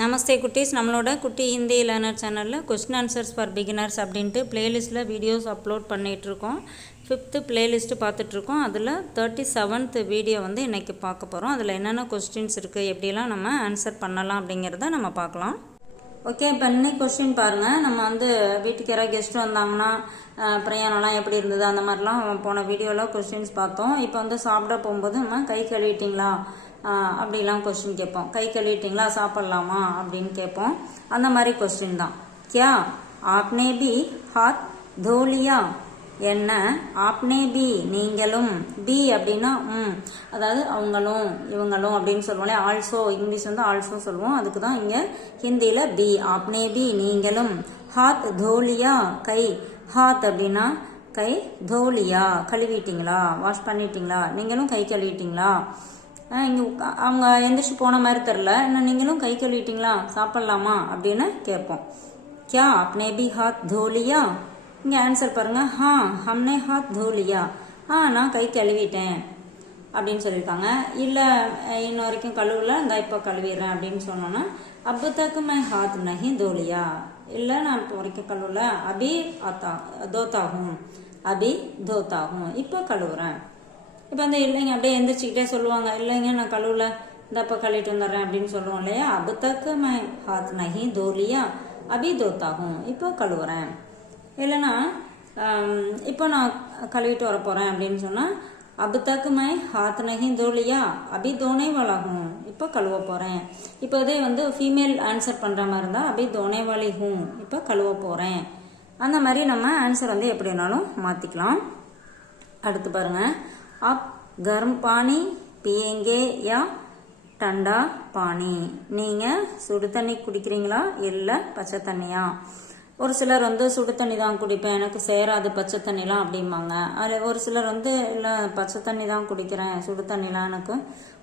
நமஸ்தே குட்டீஸ். நம்மளோட குட்டி ஹிந்தி லேர்னர் சேனலில் கொஸ்டின் ஆன்சர்ஸ் ஃபார் பிகினர்ஸ் அப்படின்ட்டு பிளேலிஸ்ட்டில் வீடியோஸ் அப்லோட் பண்ணிகிட்ருக்கோம் ஃபிஃப்த்து பிளேலிஸ்ட்டு பார்த்துட்ருக்கோம் அதில் தேர்ட்டி செவன்த் வீடியோ வந்து இன்றைக்கி பார்க்க போகிறோம் அதில் என்னென்ன கொஸ்டின்ஸ் இருக்குது எப்படிலாம் நம்ம ஆன்சர் பண்ணலாம் அப்படிங்கிறத நம்ம பார்க்கலாம். ஓகே இப்போ இன்னைக்கு கொஸ்டின் பாருங்கள் நம்ம வந்து வீட்டுக்கு யாராவது கெஸ்ட் வந்தாங்கன்னா பிரயாணம்லாம் எப்படி இருந்தது? அந்த மாதிரிலாம் போன வீடியோவில் கொஸ்டின்ஸ் பார்த்தோம். இப்போ வந்து சாப்பிட போகும்போது நம்ம கை கழுவிட்டிங்களா? அப்படிலாம் கொஸ்டின் கேட்போம். கை கழுவிட்டிங்களா? சாப்பிட்லாமா? அப்படின்னு கேட்போம். அந்த மாதிரி கொஸ்டின் தான். கியா ஆப்னே பி ஹாத் தோலியா என்ன ஆப்னே பி நீங்களும் பி அப்படின்னா ம் அதாவது அவங்களும் இவங்களும் அப்படின்னு சொல்லுவோம்ல ஆல்சோ இங்கிலீஷ் வந்து ஆல்சோ சொல்லுவோம் அதுக்கு தான் இங்கே ஹிந்தியில் பி ஆப்னே பி நீங்களும் ஹாத் தோலியா கை ஹாத் அப்படின்னா கை தோலியா கழுவிட்டீங்களா வாஷ் பண்ணிட்டீங்களா நீங்களும் கை கழுவிட்டீங்களா ஆ, இங்க உக்கா- அவங்க எந்திரிச்சு போன மாதிரி தெரில இன்னும் நீங்களும் கை கழுவிட்டீங்களா சாப்பிட்லாமா அப்படின்னு கேட்போம் क्या आपने भी हाथ धो लिया இங்கே ஆன்சர் பாருங்கள் ஹா ஹம்னே ஹாத் தோலியா? ஆ நான் கை கழுவிட்டேன். அப்படின்னு சொல்லியிருக்காங்க. இல்லை இன்ன வரைக்கும் கழுவல இந்த இப்போ கழுவிடுறேன் அப்படின்னு சொன்னோன்னா அப்பு தக்கு மை ஹாத் நஹி தோலியா? இல்லை நான் இப்போ வரைக்கும் கழுவல. அபி அத்தா தோத்தாகும். அபி தோத்தாகும். இப்போ கழுவுறேன். இப்போ வந்து இல்லைங்க அப்படியே எந்திரிச்சுக்கிட்டே சொல்லுவாங்க. இல்லைங்க நான் கழுவல. இந்த அப்போ கழுவிட்டு வந்துடுறேன் அப்படின்னு சொல்லுவோம் இல்லையா? அபு தக்கு மை ஹாத் நஹி தோலியா? அபி தோத்தாகும். இப்போ கழுவுறேன். இல்லைன்னா இப்போ நான் கழுவிட்டு வர போகிறேன் அப்படின்னு சொன்னால் அபு மை ஹாத் நஹி தோலியா அபி தோனே இப்போ கழுவ போகிறேன் இப்போ இதே வந்து ஃபீமேல் ஆன்சர் பண்ணுற மாதிரி இருந்தால் அபி தோனே வாலி ஹூம் இப்போ கழுவ போகிறேன் அந்த மாதிரி நம்ம ஆன்சர் வந்து எப்படி வேணாலும் மாற்றிக்கலாம் அடுத்து பாருங்கள் அப் கர்ம் பானி பியங்கே யா டண்டா பானி நீங்கள் சுடு தண்ணி குடிக்கிறீங்களா? இல்லை பச்சை தண்ணியா? ஒரு சிலர் வந்து சுடு தண்ணி தான் குடிப்பேன் எனக்கு சேராது பச்சை தண்ணிலாம் அப்படிம்பாங்க. அதில் ஒரு சிலர் வந்து இல்லை பச்சை தண்ணி தான் குடிக்கிறேன் சுடு தண்ணிலாம் எனக்கு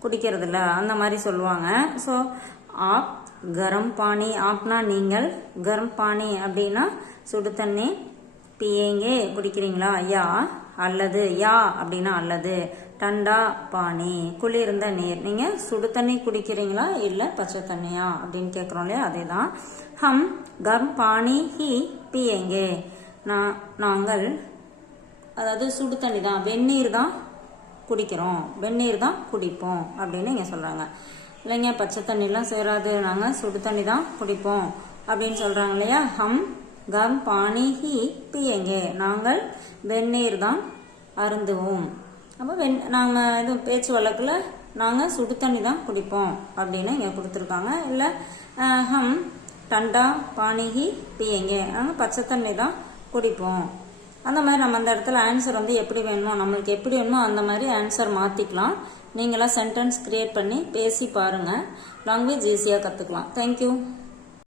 குடிக்கிறது அந்த மாதிரி சொல்லுவாங்க. ஸோ ஆப் கரம் பானி ஆப்னா நீங்கள் கரம் பானி அப்படின்னா சுடு தண்ணி பியேங்கே குடிக்கிறீங்களா? யா அல்லது யா அப்படின்னா அல்லது. டண்டா பானி குளிர்ந்த நீர். நீங்க சுடு தண்ணி குடிக்கிறீங்களா? இல்ல பச்சை தண்ணியா? அப்படின்னு கேட்குறோம் இல்லையா? அதே தான் ஹம் கம் பானி ஹி பியங்கே. நான் நாங்கள் அதாவது சுடு தண்ணி தான். வெந்நீர் தான் குடிக்கிறோம். வெந்நீர் தான் குடிப்போம் அப்படின்னு இங்கே சொல்கிறாங்க இல்லைங்க பச்சை தண்ணிலாம் சேராது. நாங்கள் சுடு தண்ணி தான் குடிப்போம் அப்படின்னு சொல்கிறாங்க இல்லையா? ஹம் கம் பானி ஹி பியங்கே. நாங்கள் வெந்நீர் தான் அருந்துவோம். அப்போ வெண் நாங்கள் இது பேச்சு வழக்கில் நாங்கள் சுடு தண்ணி தான் குடிப்போம் அப்படின்னு இங்கே கொடுத்துருக்காங்க. இல்லை ஹம் டண்டா பானிகி பியங்கே நாங்கள் பச்சை தண்ணி தான் குடிப்போம். அந்த மாதிரி நம்ம அந்த இடத்துல ஆன்சர் வந்து எப்படி வேணுமோ நம்மளுக்கு எப்படி வேணுமோ அந்த மாதிரி ஆன்சர் மாற்றிக்கலாம் நீங்களாம் சென்டென்ஸ் க்ரியேட் பண்ணி பேசி பாருங்கள் லாங்குவேஜ் ஈஸியாக கற்றுக்கலாம் தேங்க்யூ